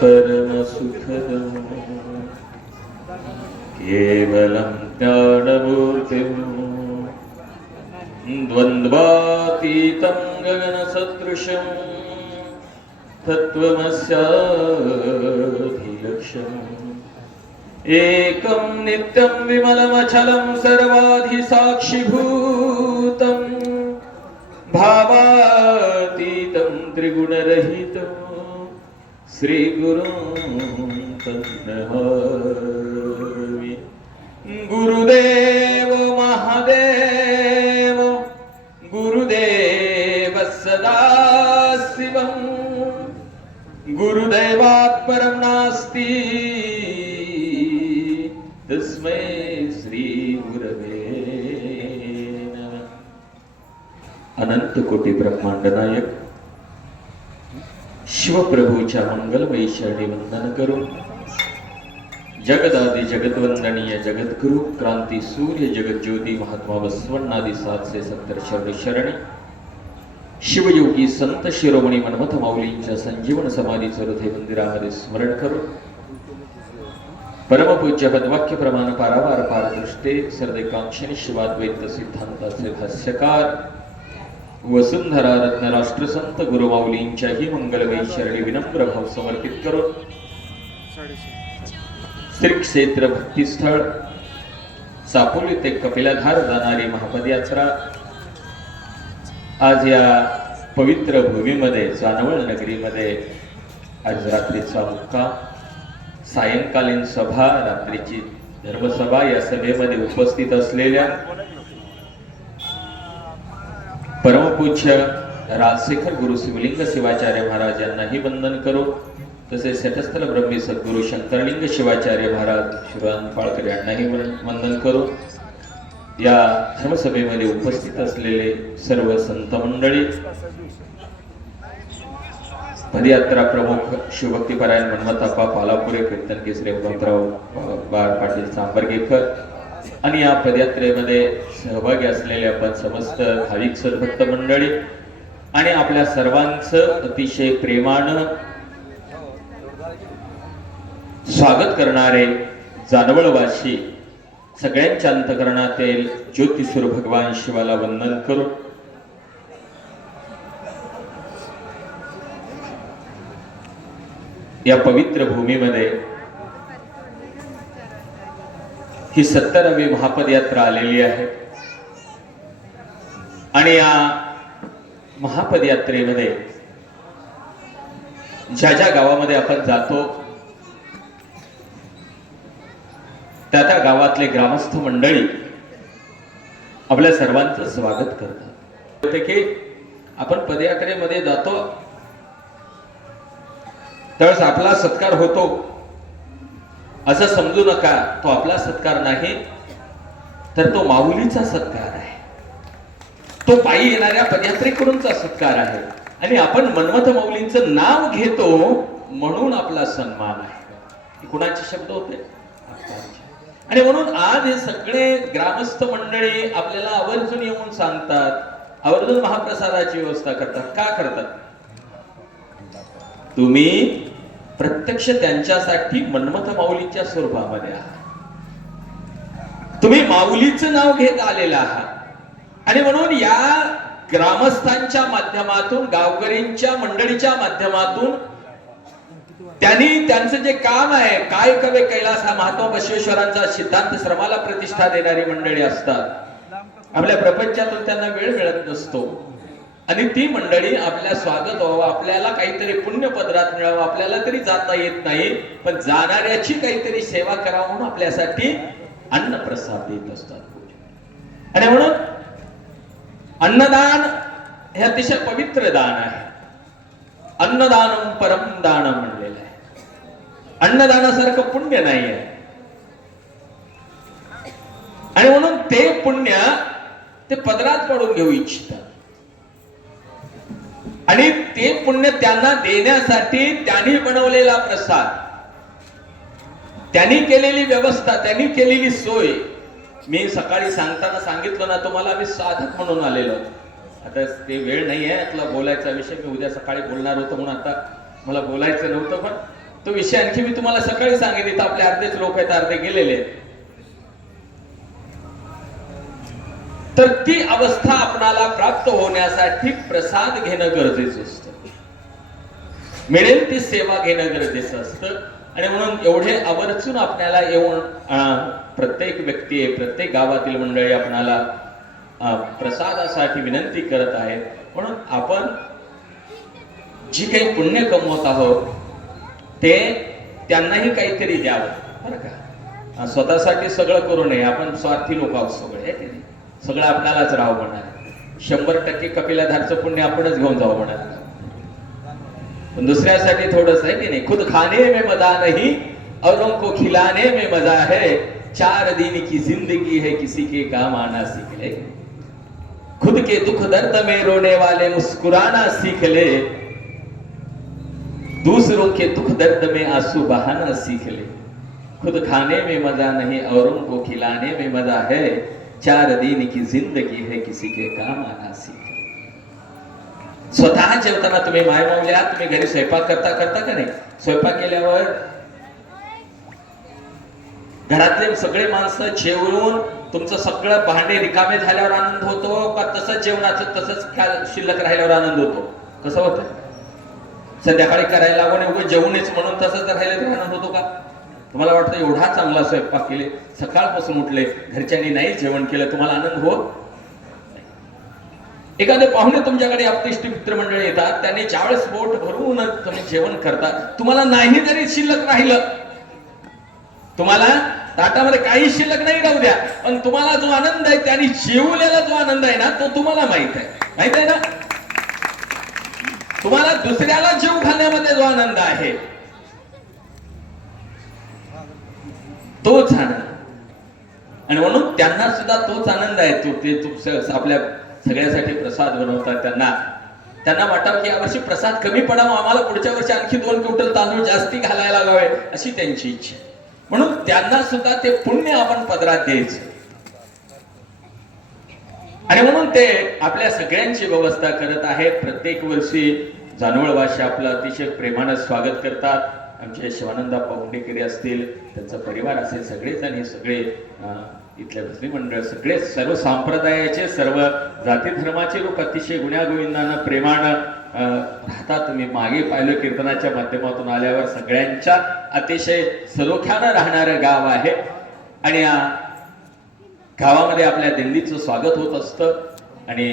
परमसुखदम् केवलं ज्ञानमूर्तिम् द्वन्द्वातीतं गगनसदृशम् तत्त्वमस्याधिलक्ष्यम् एकं नित्यं विमलमचलं सर्वाधिसाक्षिभूतम् भावातीतं त्रिगुणरहितम् श्रीगुरुं तन्नमामि गुरुदेव महादेव गुरुदेव सदा शिवम्। गुरुदैवात् परं नास्ति। तस्मै श्रीगुरवे नमः। अनंत कोटी ब्रह्मांड नायक शिवप्रभूच्या मंगलमयी शरणी वंदन करून जगदादि जगतवंदनीय जगद्गुरु क्रांती सूर्य जगज्योती महात्मा बसवण्णादी सातशे सत्तर शरणी शरणी। शिवयोगी संत शिरोमणी मनमथ माऊलींच्या संजीवन समाधीचं हृदय मंदिरामध्ये स्मरण करून परमपूज्य पदवाक्य प्रमाण पारावार पारदृष्टे सर्देकांक्षणी शिवाद्वैत सिद्धांताचे भाष्यकार वसुंधरा रत्न राष्ट्रसंत गुरुमाऊलींच्याही मंगलमयी शरणी विनम्र भाव समर्पित करून श्री क्षेत्र भक्तीस्थळ सापोली ते कपिलाधार जाणारी महापदयात्रा आज या पवित्र भूमीमध्ये जानवळ नगरीमध्ये आज रात्रीचा मुक्का सायंकालीन सभा रात्रीची धर्मसभा या सभेमध्ये उपस्थित असलेल्या परमपूज्य राजशेखर गुरु शिवलिंग शिवाचार्य महाराज यांनाही वंदन करू. तसेच शटस्थल ब्रह्मी सद्गुरु शंकरलिंग शिवाचार्य महाराज शिवानंद फाळकर यांनाही वंदन करू. या धर्मसभेमध्ये उपस्थित असलेले सर्व संत मंडळी पदयात्रा प्रमुख शिवभक्तीपरायण मन्मथाप्पा पालापुरे कीर्तन केसरे उद्धवराव बाळ पाटील सांबरगेकर आणि या पदयात्रेमध्ये सहभागी असलेले आपण समस्त भाविक सद्भक्त मंडळी आणि आपल्या सर्वांचं अतिशय प्रेमानं स्वागत करणारे जानवळवासी सगळ्यांच्या अंतकरणातील ज्योतिसूर भगवान शिवाला वंदन करू या पवित्र भूमीमध्ये ही सत्तरावी महापदयात्रा आलेली आहे. आणि या महापदयात्रेमध्ये ज्या ज्या गावामध्ये आपण जातो त्या त्या गावातले ग्रामस्थ मंडळी आपल्या सर्वांचं स्वागत करतात. की आपण पदयात्रेमध्ये जातो त्यावेळेस आपला सत्कार होतो. असं समजू नका तो आपला सत्कार नाही तर तो माऊलीचा सत्कार आहे. तो पायी येणाऱ्या पदयात्रेकडूनचा सत्कार आहे. आणि आपण मन्मथ माऊलींचं नाव घेतो म्हणून आपला सन्मान आहे. कुणाचे शब्द होते? आणि म्हणून आज हे सगळे ग्रामस्थ मंडळी आपल्याला आवर्जून येऊन सांगतात आवर्जून महाप्रसादाची व्यवस्था करतात. का करतात? तुम्ही प्रत्यक्ष त्यांच्यासाठी मन्मथ माऊलीच्या स्वरूपामध्ये आहात. तुम्ही माऊलीचं नाव घेत आलेलं आहात. आणि म्हणून या ग्रामस्थांच्या माध्यमातून गावकरींच्या मंडळीच्या माध्यमातून त्यांनी त्यांचं जे काम आहे काय कवे कैलास हा महात्मा बसवेश्वरांचा सिद्धांत श्रमाला प्रतिष्ठा देणारी मंडळी असतात. आपल्या प्रपंचातून त्यांना वेळ मिळत नसतो. आणि ती मंडळी आपल्या स्वागत व्हावं आपल्याला काहीतरी पुण्य पदरात मिळावं आपल्याला तरी जाता येत नाही पण जाणाऱ्याची काहीतरी सेवा करावं म्हणून आपल्यासाठी अन्न प्रसाद देत असतात. आणि म्हणून अन्नदान हे अतिशय पवित्र दान आहे. अन्नदान परम दान म्हणलेलं आहे. अन्नदानासारखं पुण्य नाही आहे आणि म्हणून ते पुण्य ते पदरात पडून घेऊ इच्छितात. आणि ते पुण्य त्यांना देण्यासाठी त्यांनी बनवलेला प्रसाद. त्यांनी केलेली व्यवस्था त्यांनी केलेली सोय. मी सकाळी सांगताना सांगितलं ना तुम्हाला मी साधक म्हणून आलेलो. आता ते वेळ नाही आहे आपला बोलायचा विषय मी उद्या सकाळी बोलणार होतो म्हणून आता मला बोलायचं नव्हतं पण तो विषय आणखी मी तुम्हाला सकाळी सांगितलं आपले अर्धेच लोक आहेत अर्धे गेलेले आहेत. तर ती अवस्था आपणाला प्राप्त होण्यासाठी प्रसाद घेणं गरजेचं असतं. मिळेल ती सेवा घेणं गरजेचं असतं. आणि म्हणून एवढे आवर्जून आपल्याला येऊन प्रत्येक व्यक्ती प्रत्येक गावातील मंडळी आपणाला प्रसादासाठी विनंती करत आहेत. म्हणून आपण जी काही पुण्य कमवत आहोत ते त्यांनाही काहीतरी द्यावं बरं का? स्वतःसाठी सगळं करू नये. आपण स्वार्थी लोक आहोत सगळे सगळं आपल्यालाच राहावं म्हणणार शंभर टक्के कपिलाधारचं पुण्य आपणच घेऊन जावं म्हणणार पण दुसऱ्यासाठी थोडस आहे की नाही, खुद खाने में मज़ा नहीं औरों को खिलाने में मज़ा है, चार दिन की ज़िंदगी है किसी के काम आना सीख ले. खुद के दुख दर्द में रोने वाले मुस्कुराना सीख ले. दूसरों के दुख दर्द में आँसू बहाना सीख ले. खुद खाने में मज़ा नहीं औरों को खिलाने में मज़ा है चार दिन की जिंदगी है किसी के काम आना सीखे स्वतः जेवताना तुम्ही माय मावल्या तुम्ही घरी स्वयंपाक करता करता का नाही? स्वयंपाक केल्यावर घरातले सगळे माणसं जेवून तुमचं सगळं भांडे रिकामे झाल्यावर आनंद होतो का तसंच जेवणाचं तसंच शिल्लक राहिल्यावर आनंद होतो? कसं होतं संध्याकाळी करायला लागून उभं जेवणच म्हणून तसंच राहिल्यावर राहिलं तर आनंद होतो का? तुम्हाला वाटतं एवढा चांगला स्वयंपाक केले? सकाळपासून उठले घरच्यांनी नाही जेवण केलं तुम्हाला आनंद होत? एखादे पाहुणे तुमच्याकडे आपतिष्ट मित्रमंडळी येतात त्यांनी ज्यावेळेस पोट भरून तुम्ही जेवण करता तुम्हाला नाही जरी शिल्लक राहिलं तुम्हाला ताटामध्ये काही शिल्लक नाही राहू द्या पण तुम्हाला जो आनंद आहे त्याने जेवलेला जो आनंद आहे ना तो तुम्हाला माहीत आहे. माहीत आहे ना? तुम्हाला दुसऱ्याला जीव खाण्यामध्ये जो आनंद आहे तोच आनंद. आणि म्हणून त्यांना सुद्धा तोच आनंद आहे तो ते तुमच्या आपल्या सगळ्यासाठी प्रसाद बनवतात त्यांना. त्यांना वाटावं की यावर्षी प्रसाद कमी पडावा आम्हाला पुढच्या वर्षी आणखी दोन क्विंटल तांदूळ जास्ती घालायला लागावे अशी त्यांची इच्छा म्हणून त्यांना सुद्धा ते पुण्य आपण पदरात द्यायचं. आणि म्हणून ते आपल्या सगळ्यांची व्यवस्था करत आहेत. प्रत्येक वर्षी जानवळवाशी आपलं अतिशय प्रेमानं स्वागत करतात. आमचे शिवानंदा पाहुणेकरी असतील त्यांचा परिवार असेल सगळेजण हे सगळे इथल्या इथले मुस्लिम मंडळ सगळे सर्व संप्रदायाचे सर्व जाती धर्माचे लोक अतिशय गुण्यागोविंदानं प्रेमानं राहतात. तुम्ही मागे पाहिलं कीर्तनाच्या माध्यमातून आल्यावर सगळ्यांच्या अतिशय सलोख्यानं राहणारं गाव आहे. आणि गावामध्ये आपल्या दिल्लीचं स्वागत होत असतं. आणि